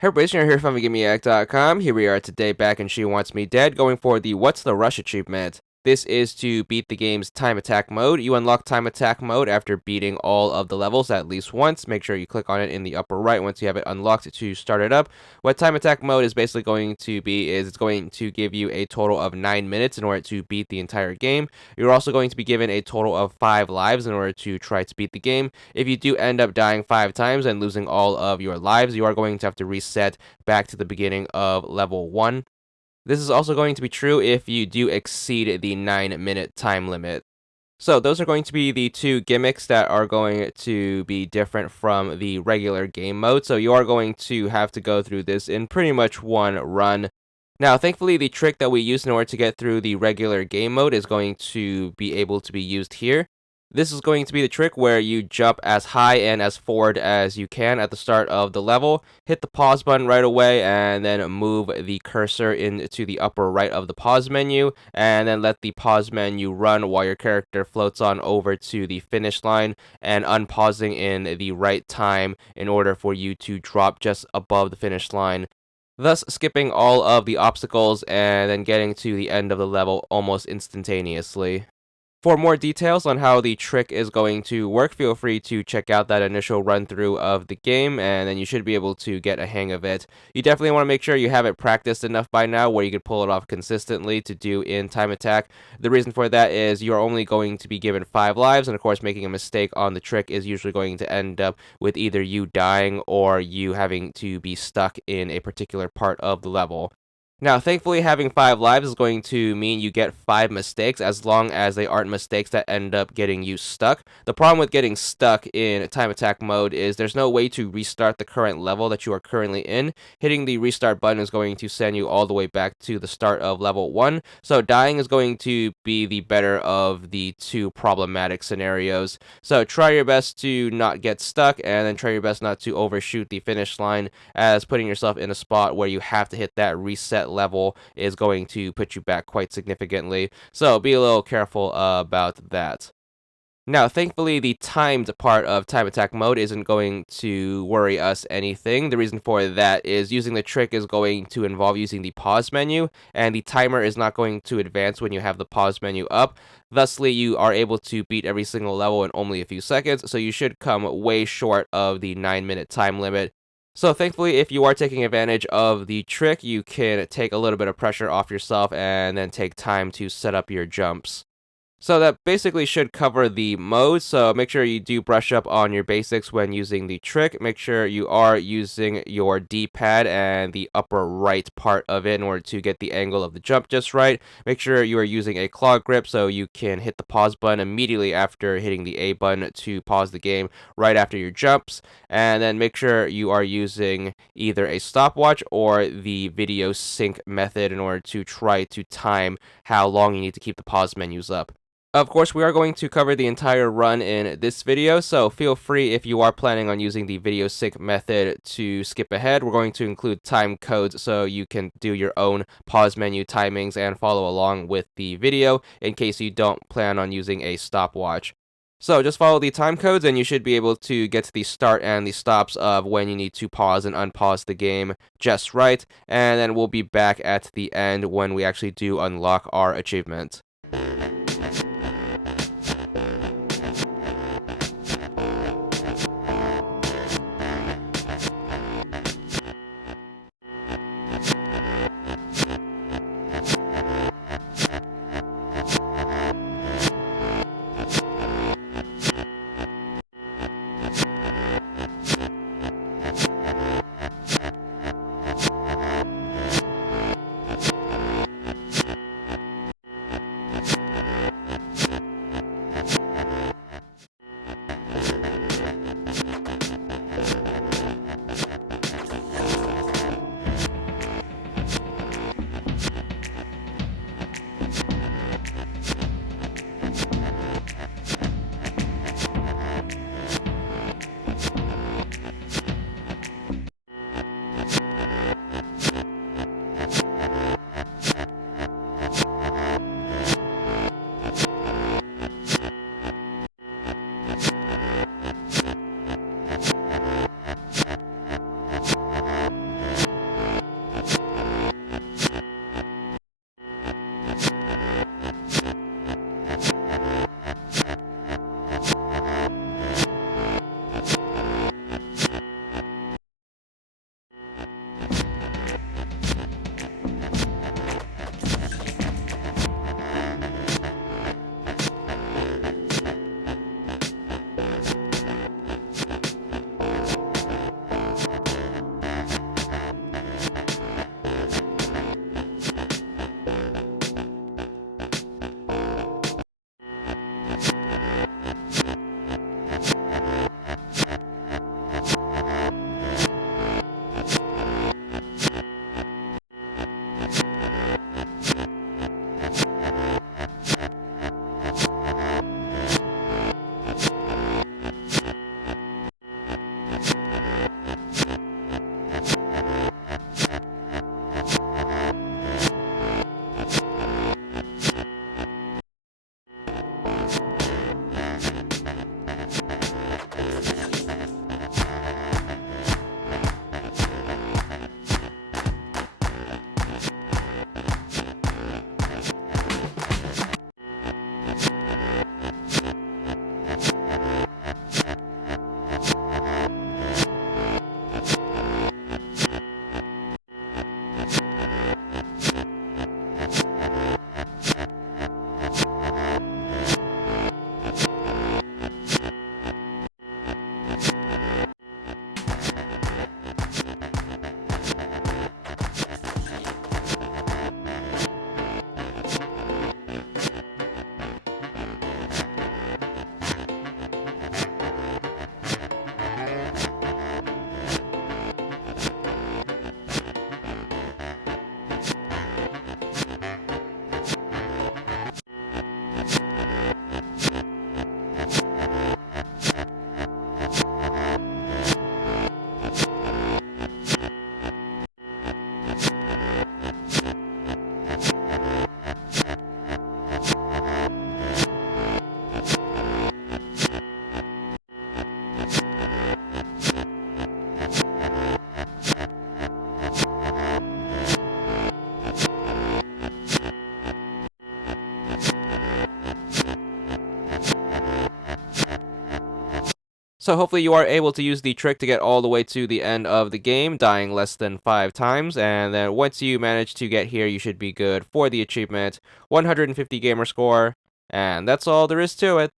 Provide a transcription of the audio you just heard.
Hey everybody, you're here from VidGamiac.com. Here we are today back in She Wants Me Dead, going for the What's the Rush achievement. This is to beat the game's time attack mode. You unlock time attack mode after beating all of the levels at least once. Make sure you click on it in the upper right once you have it unlocked to start it up. What time attack mode is basically going to be is it's going to give you a total of 9 minutes in order to beat the entire game. You're also going to be given a total of 5 lives in order to try to beat the game. If you do end up dying 5 times and losing all of your lives, you are going to have to reset back to the beginning of level 1. This is also going to be true if you do exceed the 9-minute time limit. So those are going to be the two gimmicks that are going to be different from the regular game mode. So you are going to have to go through this in pretty much one run. Now, thankfully, the trick that we use in order to get through the regular game mode is going to be able to be used here. This is going to be the trick where you jump as high and as forward as you can at the start of the level, hit the pause button right away, and then move the cursor into the upper right of the pause menu, and then let the pause menu run while your character floats on over to the finish line, and unpausing in the right time in order for you to drop just above the finish line, thus skipping all of the obstacles and then getting to the end of the level almost instantaneously. For more details on how the trick is going to work, feel free to check out that initial run through of the game, and then you should be able to get a hang of it. You definitely want to make sure you have it practiced enough by now where you can pull it off consistently to do in time attack. The reason for that is you're only going to be given 5 lives, and of course making a mistake on the trick is usually going to end up with either you dying or you having to be stuck in a particular part of the level. Now, thankfully, having 5 lives is going to mean you get 5 mistakes as long as they aren't mistakes that end up getting you stuck. The problem with getting stuck in time attack mode is there's no way to restart the current level that you are currently in. Hitting the restart button is going to send you all the way back to the start of level 1, so dying is going to be the better of the two problematic scenarios. So try your best to not get stuck, and then try your best not to overshoot the finish line, as putting yourself in a spot where you have to hit that reset level is going to put you back quite significantly, so be a little careful about that. Now, thankfully, the timed part of time attack mode isn't going to worry us anything. The reason for that is using the trick is going to involve using the pause menu, and the timer is not going to advance when you have the pause menu up. Thusly, you are able to beat every single level in only a few seconds, so you should come way short of the 9-minute time limit. So thankfully, if you are taking advantage of the trick, you can take a little bit of pressure off yourself and then take time to set up your jumps. So that basically should cover the modes, so make sure you do brush up on your basics when using the trick. Make sure you are using your D-pad and the upper right part of it in order to get the angle of the jump just right. Make sure you are using a claw grip so you can hit the pause button immediately after hitting the A button to pause the game right after your jumps. And then make sure you are using either a stopwatch or the video sync method in order to try to time how long you need to keep the pause menus up. Of course, we are going to cover the entire run in this video, so feel free if you are planning on using the video sync method to skip ahead. We're going to include time codes so you can do your own pause menu timings and follow along with the video in case you don't plan on using a stopwatch. So just follow the time codes and you should be able to get to the start and the stops of when you need to pause and unpause the game just right, and then we'll be back at the end when we actually do unlock our achievement. So hopefully you are able to use the trick to get all the way to the end of the game, dying less than 5 times, and then once you manage to get here, you should be good for the achievement, 150 gamer score, and that's all there is to it.